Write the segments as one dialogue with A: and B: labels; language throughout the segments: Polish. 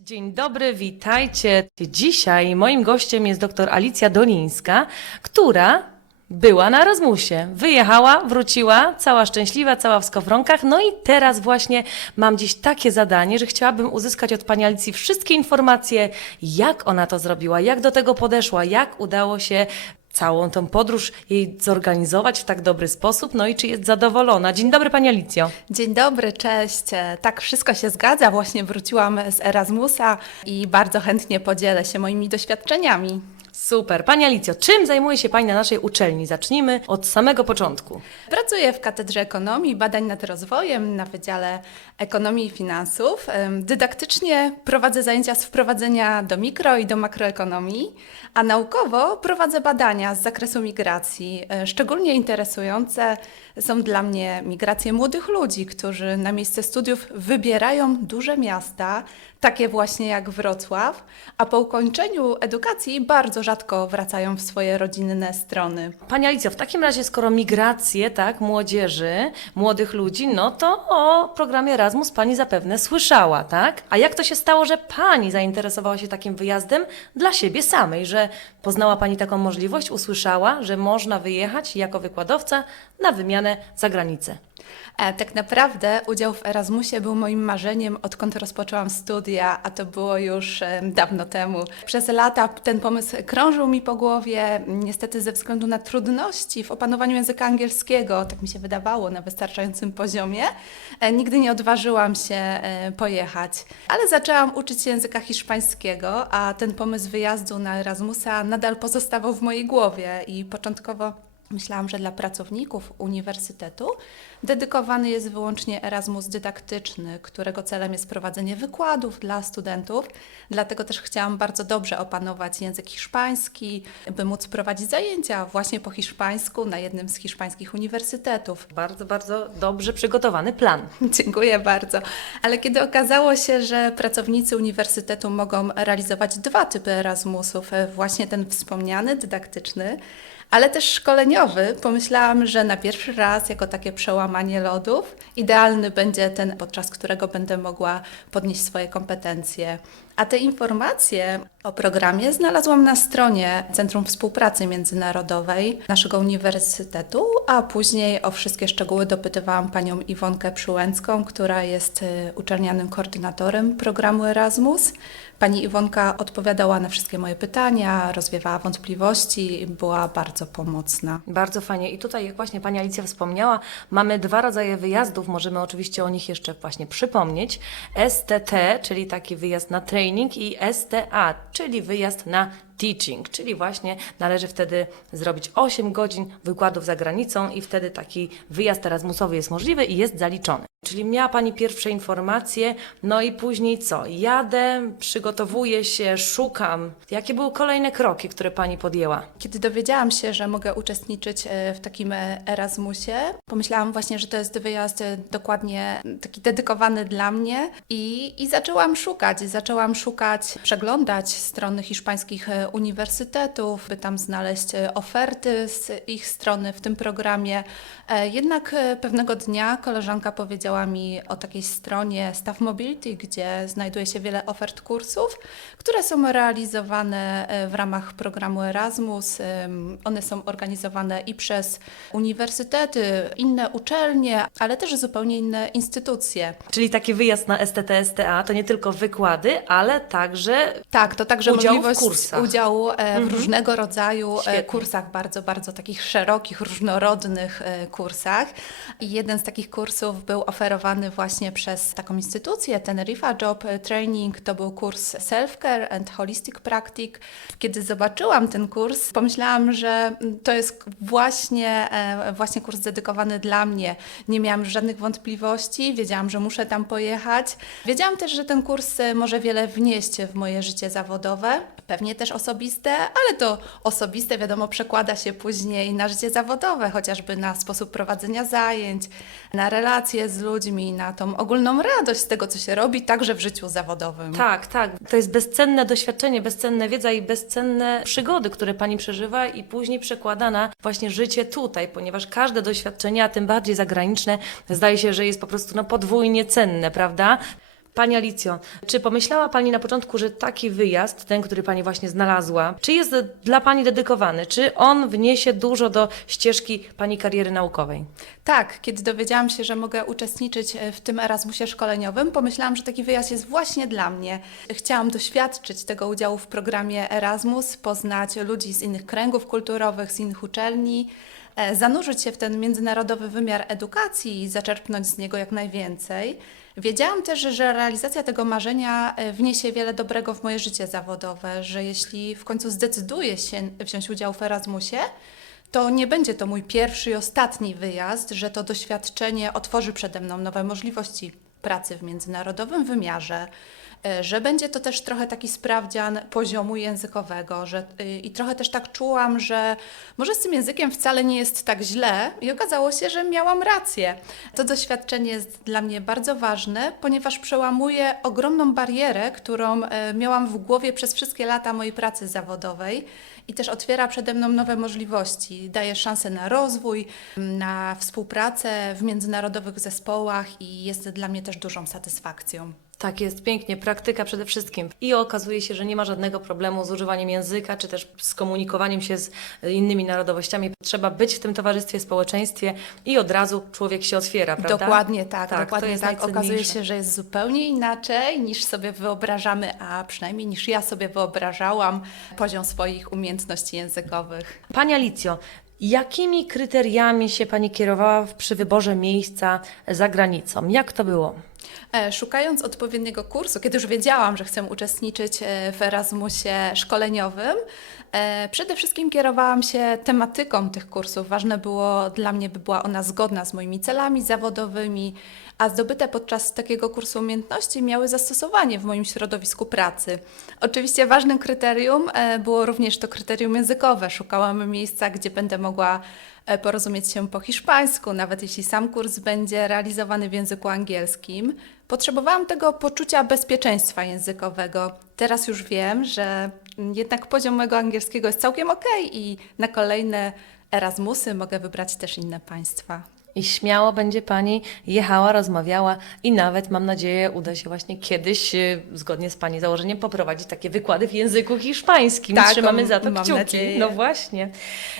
A: Dzień dobry, witajcie. Dzisiaj moim gościem jest dr Alicja Dolińska, która była na Erasmusie. Wyjechała, wróciła, cała szczęśliwa, cała w skowronkach. No i teraz właśnie mam dziś takie zadanie, że chciałabym uzyskać od pani Alicji wszystkie informacje, jak ona to zrobiła, jak do tego podeszła, jak udało się całą tą podróż jej zorganizować w tak dobry sposób, no i czy jest zadowolona. Dzień dobry pani Alicjo.
B: Dzień dobry, cześć. Tak, wszystko się zgadza. Właśnie wróciłam z Erasmusa i bardzo chętnie podzielę się moimi doświadczeniami.
A: Super. Pani Alicjo, czym zajmuje się Pani na naszej uczelni? Zacznijmy od samego początku.
B: Pracuję w Katedrze Ekonomii Badań nad Rozwojem na Wydziale Ekonomii i Finansów. Dydaktycznie prowadzę zajęcia z wprowadzenia do mikro i do makroekonomii, a naukowo prowadzę badania z zakresu migracji. E, Szczególnie interesujące są dla mnie migracje młodych ludzi, którzy na miejsce studiów wybierają duże miasta, takie właśnie jak Wrocław, a po ukończeniu edukacji bardzo rzadko wracają w swoje rodzinne strony.
A: Pani Alicjo, w takim razie, skoro migracje, tak, młodzieży, młodych ludzi, no to o programie Erasmus Pani zapewne słyszała, tak? A jak to się stało, że Pani zainteresowała się takim wyjazdem dla siebie samej, że poznała Pani taką możliwość, usłyszała, że można wyjechać jako wykładowca na wymianę za granicę?
B: E, Tak naprawdę udział w Erasmusie był moim marzeniem, odkąd rozpoczęłam studia, a to było już dawno temu. Przez lata ten pomysł krążył mi po głowie, niestety ze względu na trudności w opanowaniu języka angielskiego, tak mi się wydawało, na wystarczającym poziomie, e, nigdy nie odważyłam się e, pojechać. Ale zaczęłam uczyć się języka hiszpańskiego, a ten pomysł wyjazdu na Erasmusa nadal pozostawał w mojej głowie i początkowo Myślałam, że dla pracowników uniwersytetu dedykowany jest wyłącznie Erasmus dydaktyczny, którego celem jest prowadzenie wykładów dla studentów. Dlatego też chciałam bardzo dobrze opanować język hiszpański, by móc prowadzić zajęcia właśnie po hiszpańsku na jednym z hiszpańskich uniwersytetów.
A: Bardzo, bardzo dobrze przygotowany plan.
B: Dziękuję bardzo. Ale kiedy okazało się, że pracownicy uniwersytetu mogą realizować dwa typy Erasmusów, e, właśnie ten wspomniany, dydaktyczny, ale też szkoleniowy, pomyślałam, że na pierwszy raz, jako takie przełamanie lodów, idealny będzie ten, podczas którego będę mogła podnieść swoje kompetencje. A te informacje o programie znalazłam na stronie Centrum Współpracy Międzynarodowej naszego uniwersytetu, a później o wszystkie szczegóły dopytywałam panią Iwonkę Przyłęcką, która jest y, uczelnianym koordynatorem programu Erasmus. Pani Iwonka odpowiadała na wszystkie moje pytania, rozwiewała wątpliwości była bardzo pomocna.
A: Bardzo fajnie. I tutaj, jak właśnie Pani Alicja wspomniała, mamy dwa rodzaje wyjazdów. Możemy oczywiście o nich jeszcze właśnie przypomnieć. STT, czyli taki wyjazd na training i STA, czyli wyjazd na teaching, czyli właśnie należy wtedy zrobić 8 godzin wykładów za granicą i wtedy taki wyjazd Erasmusowy jest możliwy i jest zaliczony. Czyli miała Pani pierwsze informacje, no i później co? Jadę, przygotowuję się, szukam. Jakie były kolejne kroki, które Pani podjęła?
B: Kiedy dowiedziałam się, że mogę uczestniczyć e, w takim e, Erasmusie, pomyślałam właśnie, że to jest wyjazd e, dokładnie taki dedykowany dla mnie i, i zaczęłam szukać. Zaczęłam szukać, przeglądać strony hiszpańskich uniwersytetów, by tam znaleźć e, oferty z ich strony w tym programie. E, Jednak e, pewnego dnia koleżanka powiedziała mi o takiej stronie Staff Mobility, gdzie znajduje się wiele ofert kursów, które są realizowane e, w ramach programu Erasmus. One są organizowane i przez uniwersytety, inne uczelnie, ale też zupełnie inne instytucje.
A: Czyli taki wyjazd na STT, STA to nie tylko wykłady, ale także
B: Tak, to także
A: Udział w
B: możliwość
A: kursach.
B: udziału w
A: Mhm.
B: różnego rodzaju
A: Świetnie.
B: kursach, bardzo, bardzo takich szerokich, różnorodnych e, kursach. I jeden z takich kursów był oferowany właśnie przez taką instytucję, Tenerife Job Training. To był kurs Self-Care and Holistic Practice. Kiedy zobaczyłam ten kurs, pomyślałam, że to jest właśnie, e, właśnie kurs dedykowany dla mnie. Nie miałam żadnych wątpliwości, wiedziałam, że muszę tam pojechać. Wiedziałam też, że ten kurs e, może wiele wnieść w moje życie zawodowe. Pewnie też osobiste, ale to osobiste, wiadomo, przekłada się później na życie zawodowe, chociażby na sposób prowadzenia zajęć, na relacje z ludźmi, na tą ogólną radość z tego, co się robi, także w życiu zawodowym.
A: Tak, tak. To jest bezcenne doświadczenie, bezcenna wiedza i bezcenne przygody, które pani przeżywa i później przekłada na właśnie życie tutaj, ponieważ każde doświadczenie, a tym bardziej zagraniczne, zdaje się, że jest po prostu no, podwójnie cenne, prawda? Pani Alicjo, czy pomyślała Pani na początku, że taki wyjazd, ten, który Pani właśnie znalazła, czy jest dla Pani dedykowany? Czy on wniesie dużo do ścieżki Pani kariery naukowej?
B: Tak, kiedy dowiedziałam się, że mogę uczestniczyć e, w tym Erasmusie szkoleniowym, pomyślałam, że taki wyjazd jest właśnie dla mnie. Chciałam doświadczyć tego udziału w programie Erasmus, poznać ludzi z innych kręgów kulturowych, z innych uczelni, e, zanurzyć się w ten międzynarodowy wymiar edukacji i zaczerpnąć z niego jak najwięcej. Wiedziałam też, że realizacja tego marzenia e, wniesie wiele dobrego w moje życie zawodowe, że jeśli w końcu zdecyduję się wziąć udział w Erasmusie, to nie będzie to mój pierwszy i ostatni wyjazd, że to doświadczenie otworzy przede mną nowe możliwości pracy w międzynarodowym wymiarze, że będzie to też trochę taki sprawdzian poziomu językowego, że, y, i trochę też tak czułam, że może z tym językiem wcale nie jest tak źle i okazało się, że miałam rację. To doświadczenie jest dla mnie bardzo ważne, ponieważ przełamuje ogromną barierę, którą e, miałam w głowie przez wszystkie lata mojej pracy zawodowej i też otwiera przede mną nowe możliwości. Daje szansę na rozwój, na współpracę w międzynarodowych zespołach i jest dla mnie też dużą satysfakcją.
A: Tak jest, pięknie, praktyka przede wszystkim. I okazuje się, że nie ma żadnego problemu z używaniem języka, czy też z komunikowaniem się z innymi narodowościami. Trzeba być w tym towarzystwie, społeczeństwie i od razu człowiek się otwiera, prawda?
B: Dokładnie tak,
A: Tak, to
B: dokładnie
A: jest
B: tak. Okazuje się, że jest zupełnie inaczej niż sobie wyobrażamy, a przynajmniej niż ja sobie wyobrażałam poziom swoich umiejętności językowych.
A: Pani Alicjo, jakimi kryteriami się Pani kierowała przy wyborze miejsca za granicą? Jak to było?
B: E, Szukając odpowiedniego kursu, kiedy już wiedziałam, że chcę uczestniczyć e, w Erasmusie szkoleniowym, e, przede wszystkim kierowałam się tematyką tych kursów. Ważne było dla mnie, by była ona zgodna z moimi celami zawodowymi, a zdobyte podczas takiego kursu umiejętności miały zastosowanie w moim środowisku pracy. Oczywiście ważnym kryterium e, było również to kryterium językowe. Szukałam miejsca, gdzie będę mogła e, porozumieć się po hiszpańsku, nawet jeśli sam kurs będzie realizowany w języku angielskim. Potrzebowałam tego poczucia bezpieczeństwa językowego. Teraz już wiem, że jednak poziom mojego angielskiego jest całkiem okej i na kolejne Erasmusy mogę wybrać też inne państwa.
A: I śmiało będzie Pani jechała, rozmawiała i nawet, mam nadzieję, uda się właśnie kiedyś, y, zgodnie z Pani założeniem, poprowadzić takie wykłady w języku hiszpańskim.
B: Tak,
A: Trzymamy za to
B: mam
A: kciuki.
B: nadzieję.
A: No właśnie.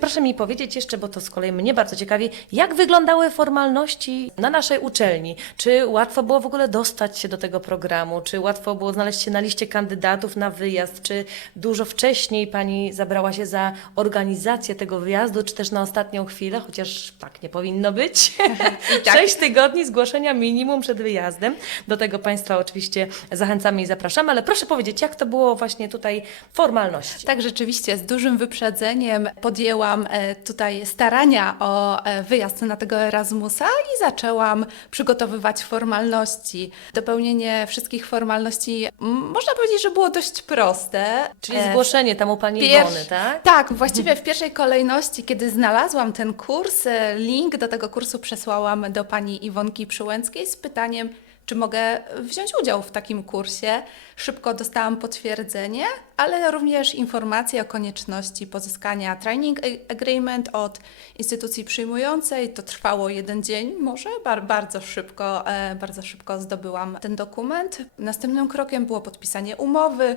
A: Proszę mi powiedzieć jeszcze, bo to z kolei mnie bardzo ciekawi, jak wyglądały formalności na naszej uczelni? Czy łatwo było w ogóle dostać się do tego programu? Czy łatwo było znaleźć się na liście kandydatów na wyjazd? Czy dużo wcześniej Pani zabrała się za organizację tego wyjazdu, czy też na ostatnią chwilę, chociaż tak nie powinno być?
B: tak.
A: Sześć tygodni zgłoszenia minimum przed wyjazdem. Do tego Państwa oczywiście zachęcamy i zapraszamy, ale proszę powiedzieć, jak to było właśnie tutaj formalności?
B: Tak, rzeczywiście, z dużym wyprzedzeniem podjęłam e, tutaj starania o e, wyjazd na tego Erasmusa i zaczęłam przygotowywać formalności. Dopełnienie wszystkich formalności, można powiedzieć, że było dość proste.
A: Czyli
B: E,
A: zgłoszenie tam u Pani Iwony, tak?
B: Tak, właściwie w pierwszej kolejności, kiedy znalazłam ten kurs, link do tego kursu przesłałam do pani Iwonki Przyłęckiej z pytaniem, czy mogę wziąć udział w takim kursie. Szybko dostałam potwierdzenie, ale również informacje o konieczności pozyskania training agreement od instytucji przyjmującej. To trwało jeden dzień, może bar- bardzo szybko, e, bardzo szybko zdobyłam ten dokument. Następnym krokiem było podpisanie umowy,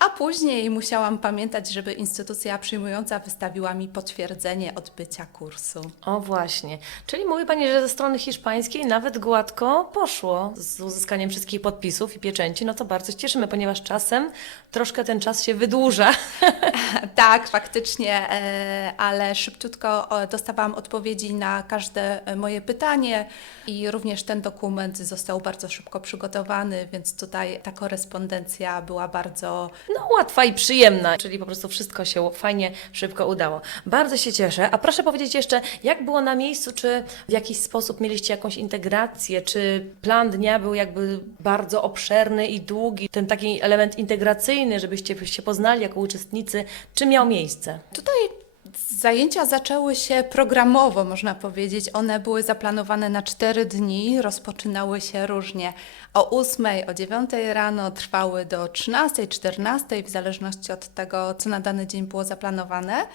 B: a później musiałam pamiętać, żeby instytucja przyjmująca wystawiła mi potwierdzenie odbycia kursu.
A: O właśnie. Czyli mówi Pani, że ze strony hiszpańskiej nawet gładko poszło z uzyskaniem wszystkich podpisów i pieczęci. No to bardzo się cieszymy, ponieważ czasem troszkę ten czas się wydłuża.
B: Tak, faktycznie, e, ale szybciutko dostawałam odpowiedzi na każde e, moje pytanie i również ten dokument został bardzo szybko przygotowany, więc tutaj ta korespondencja była bardzo
A: No łatwa i przyjemna, czyli po prostu wszystko się fajnie, szybko udało. Bardzo się cieszę. A proszę powiedzieć jeszcze, jak było na miejscu, czy w jakiś sposób mieliście jakąś integrację, czy plan dnia był jakby bardzo obszerny i długi, ten taki element integracyjny, żebyście się poznali jako uczestnicy, czy miał miejsce?
B: Tutaj zajęcia zaczęły się programowo, można powiedzieć. One były zaplanowane na cztery dni, rozpoczynały się różnie. O 8, o 9 rano, trwały do 13, 14, w zależności od tego, co na dany dzień było zaplanowane.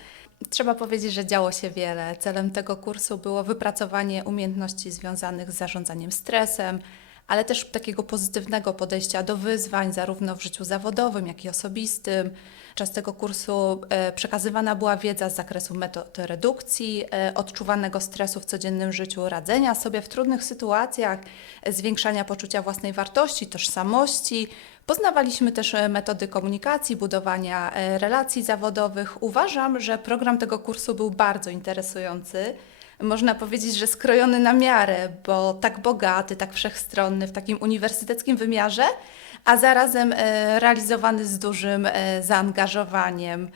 B: Trzeba powiedzieć, że działo się wiele. Celem tego kursu było wypracowanie umiejętności związanych z zarządzaniem stresem, ale też takiego pozytywnego podejścia do wyzwań, zarówno w życiu zawodowym, jak i osobistym. Podczas tego kursu e, przekazywana była wiedza z zakresu metod redukcji e, odczuwanego stresu w codziennym życiu, radzenia sobie w trudnych sytuacjach, e, zwiększania poczucia własnej wartości, tożsamości. Poznawaliśmy też metody komunikacji, budowania relacji zawodowych. Uważam, że program tego kursu był bardzo interesujący można powiedzieć, że skrojony na miarę, bo tak bogaty, tak wszechstronny w takim uniwersyteckim wymiarze, a zarazem e, realizowany z dużym e, zaangażowaniem.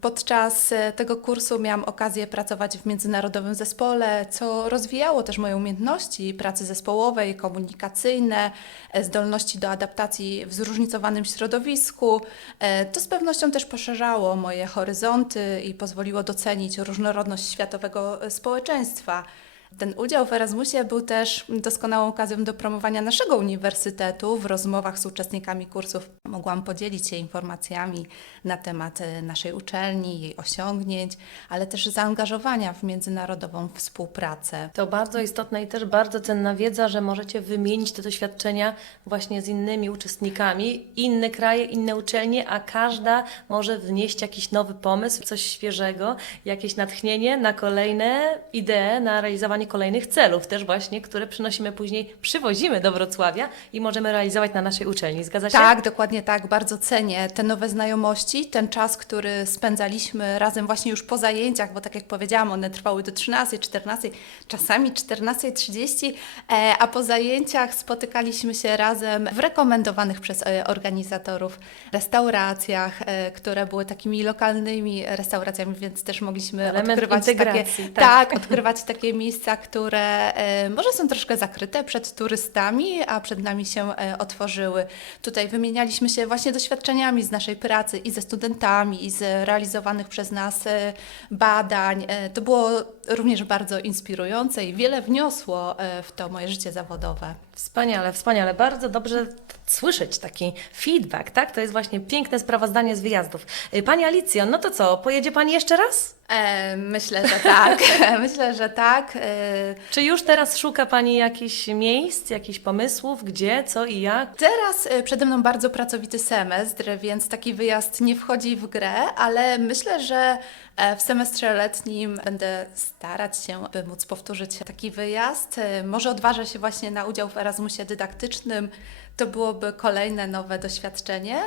B: Podczas e, tego kursu miałam okazję pracować w międzynarodowym zespole, co rozwijało też moje umiejętności pracy zespołowej, komunikacyjne, e, zdolności do adaptacji w zróżnicowanym środowisku. E, To z pewnością też poszerzało moje horyzonty i pozwoliło docenić różnorodność światowego społeczeństwa. Ten udział w Erasmusie był też doskonałą okazją do promowania naszego uniwersytetu. W rozmowach z uczestnikami kursów mogłam podzielić się informacjami na temat e, naszej uczelni, jej osiągnięć, ale też zaangażowania w międzynarodową współpracę.
A: To bardzo istotna i też bardzo cenna wiedza, że możecie wymienić te doświadczenia właśnie z innymi uczestnikami, inne kraje, inne uczelnie, a każda może wnieść jakiś nowy pomysł, coś świeżego, jakieś natchnienie na kolejne idee, na realizowanie kolejnych celów, też właśnie, które przynosimy później, przywozimy do Wrocławia i możemy realizować na naszej uczelni. Zgadza się?
B: Tak, dokładnie tak. Bardzo cenię te nowe znajomości, ten czas, który spędzaliśmy razem właśnie już po zajęciach, bo tak jak powiedziałam, one trwały do 13, 14, czasami 14.30, e, a po zajęciach spotykaliśmy się razem w rekomendowanych przez e, organizatorów restauracjach, e, które były takimi lokalnymi restauracjami, więc też mogliśmy
A: Element
B: odkrywać takie,
A: tak.
B: tak, odkrywać takie miejsca, które e, może są troszkę zakryte przed turystami, a przed nami się e, otworzyły. Tutaj wymienialiśmy się właśnie doświadczeniami z naszej pracy i ze studentami, i z realizowanych przez nas e, badań. To było również bardzo inspirujące i wiele wniosło e, w to moje życie zawodowe.
A: Wspaniale, wspaniale. Bardzo dobrze słyszeć taki feedback, tak? To jest właśnie piękne sprawozdanie z wyjazdów. Y, Pani Alicjo, no to co, pojedzie Pani jeszcze raz?
B: E, myślę, że tak. myślę, że tak. E,
A: Czy już teraz szuka Pani jakichś miejsc, jakichś pomysłów, gdzie, co i jak?
B: Teraz e, przede mną bardzo pracowity semestr, więc taki wyjazd nie wchodzi w grę, ale myślę, że w semestrze letnim będę starać się, by móc powtórzyć taki wyjazd. E, Może odważę się właśnie na udział w Erasmusie dydaktycznym. To byłoby kolejne nowe doświadczenie,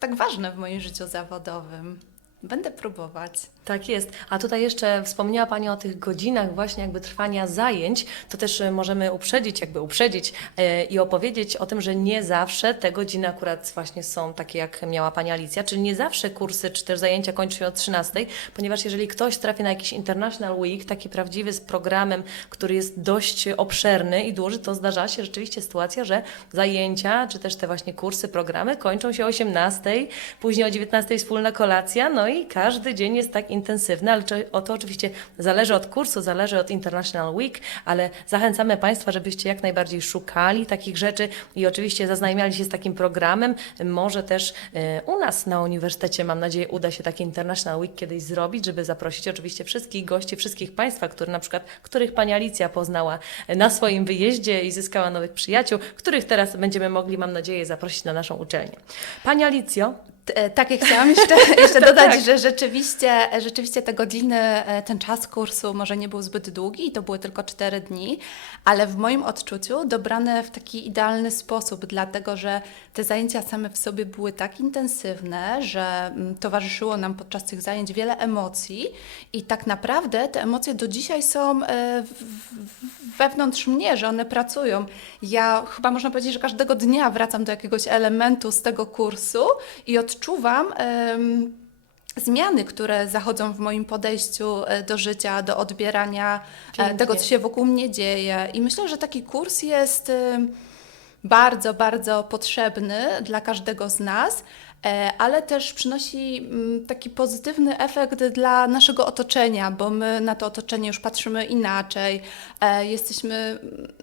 B: tak ważne w moim życiu zawodowym. Będę próbować.
A: Tak jest. A tutaj jeszcze wspomniała Pani o tych godzinach właśnie jakby trwania zajęć. To też e, możemy uprzedzić, jakby uprzedzić e, i opowiedzieć o tym, że nie zawsze te godziny akurat właśnie są takie, jak miała Pani Alicja, czyli nie zawsze kursy czy też zajęcia kończą się o 13, ponieważ jeżeli ktoś trafi na jakiś International Week, taki prawdziwy z programem, który jest dość obszerny i duży, to zdarza się rzeczywiście sytuacja, że zajęcia, czy też te właśnie kursy, programy kończą się o 18, później o 19 wspólna kolacja, no i każdy dzień jest tak intensywny, ale to oczywiście zależy od kursu, zależy od International Week, ale zachęcamy Państwa, żebyście jak najbardziej szukali takich rzeczy i oczywiście zaznajamiali się z takim programem. Może też e, u nas na uniwersytecie, mam nadzieję, uda się taki International Week kiedyś zrobić, żeby zaprosić oczywiście wszystkich gości, wszystkich Państwa, które na przykład, których Pani Alicja poznała e, na swoim wyjeździe i zyskała nowych przyjaciół, których teraz będziemy mogli, mam nadzieję, zaprosić na naszą uczelnię. Pani Alicjo,
B: Tak, jak chciałam jeszcze, jeszcze dodać,
A: tak.
B: że rzeczywiście, rzeczywiście te godziny, e, ten czas kursu może nie był zbyt długi, to były tylko cztery dni, ale w moim odczuciu dobrane w taki idealny sposób, dlatego że te zajęcia same w sobie były tak intensywne, że mm, towarzyszyło nam podczas tych zajęć wiele emocji i tak naprawdę te emocje do dzisiaj są e, wewnątrz mnie, że one pracują. Ja chyba można powiedzieć, że każdego dnia wracam do jakiegoś elementu z tego kursu i odczuwam. Zmiany, które zachodzą w moim podejściu e, do życia, do odbierania
A: Pięknie.
B: tego, co się wokół mnie dzieje. I myślę, że taki kurs jest bardzo, bardzo potrzebny dla każdego z nas, ale też przynosi mm, taki pozytywny efekt dla naszego otoczenia, bo my na to otoczenie już patrzymy inaczej, e, jesteśmy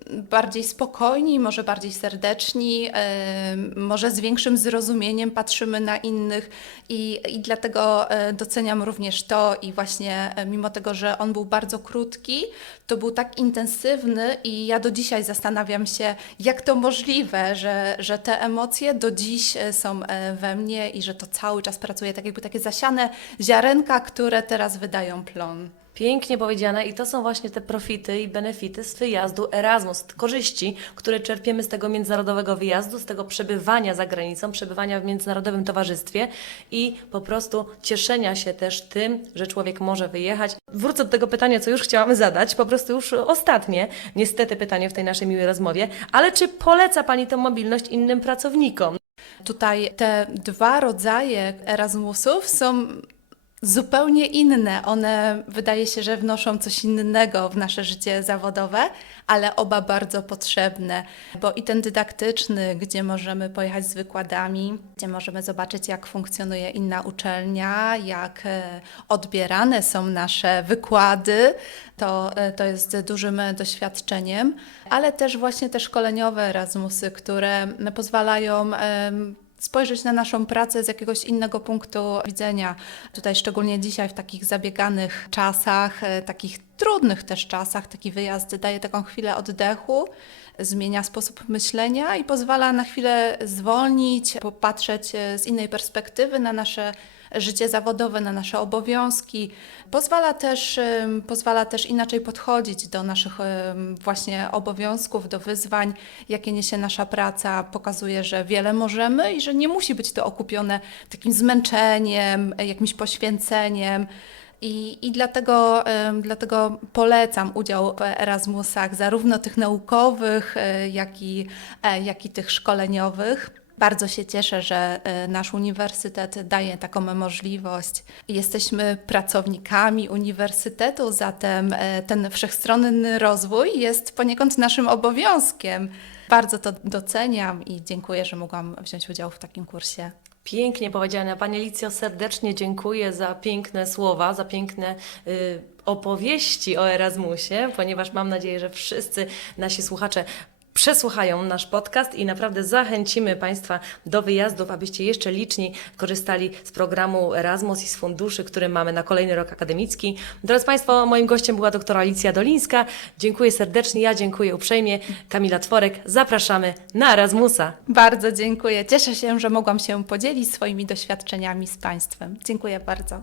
B: bardziej spokojni, może bardziej serdeczni, e, może z większym zrozumieniem patrzymy na innych i, i dlatego e, doceniam również to i właśnie e, mimo tego, że on był bardzo krótki, to był tak intensywny i ja do dzisiaj zastanawiam się, jak to możliwe, że, że te emocje do dziś e, są e, we mnie i że to cały czas pracuje, tak jakby takie zasiane ziarenka, które teraz wydają plon.
A: Pięknie powiedziane i to są właśnie te profity i benefity z wyjazdu Erasmus, korzyści, które czerpiemy z tego międzynarodowego wyjazdu, z tego przebywania za granicą, przebywania w międzynarodowym towarzystwie i po prostu cieszenia się też tym, że człowiek może wyjechać. Wrócę do tego pytania, co już chciałam zadać, po prostu już ostatnie, niestety pytanie w tej naszej miłej rozmowie, ale czy poleca Pani tę mobilność innym pracownikom?
B: Tutaj te dwa rodzaje Erasmusów są zupełnie inne. One wydaje się, że wnoszą coś innego w nasze życie zawodowe, ale oba bardzo potrzebne, bo i ten dydaktyczny, gdzie możemy pojechać z wykładami, gdzie możemy zobaczyć, jak funkcjonuje inna uczelnia, jak e, odbierane są nasze wykłady, to, e, to jest dużym doświadczeniem, ale też właśnie te szkoleniowe Erasmusy, które pozwalają spojrzeć na naszą pracę z jakiegoś innego punktu widzenia. Tutaj szczególnie dzisiaj w takich zabieganych czasach, e, takich trudnych też czasach, taki wyjazd daje taką chwilę oddechu, zmienia sposób myślenia i pozwala na chwilę zwolnić, popatrzeć e, z innej perspektywy na nasze życie zawodowe, na nasze obowiązki. Pozwala też, pozwala też inaczej podchodzić do naszych właśnie obowiązków, do wyzwań, jakie niesie nasza praca. Pokazuje, że wiele możemy i że nie musi być to okupione takim zmęczeniem, jakimś poświęceniem. I, i dlatego, dlatego polecam udział w Erasmusach, zarówno tych naukowych, e, jak i, e, jak i tych szkoleniowych. Bardzo się cieszę, że e, nasz uniwersytet daje taką możliwość. Jesteśmy pracownikami uniwersytetu, zatem e, ten wszechstronny rozwój jest poniekąd naszym obowiązkiem. Bardzo to doceniam i dziękuję, że mogłam wziąć udział w takim kursie.
A: Pięknie powiedziane. Pani Licjo, serdecznie dziękuję za piękne słowa, za piękne y, opowieści o Erasmusie, ponieważ mam nadzieję, że wszyscy nasi słuchacze przesłuchają nasz podcast i naprawdę zachęcimy Państwa do wyjazdów, abyście jeszcze liczniej korzystali z programu Erasmus i z funduszy, które mamy na kolejny rok akademicki. Drodzy Państwo, moim gościem była doktor Alicja Dolińska. Dziękuję serdecznie, ja dziękuję uprzejmie. Kamila Tworek, zapraszamy na Erasmusa.
B: Bardzo dziękuję. Cieszę się, że mogłam się podzielić swoimi doświadczeniami z Państwem. Dziękuję bardzo.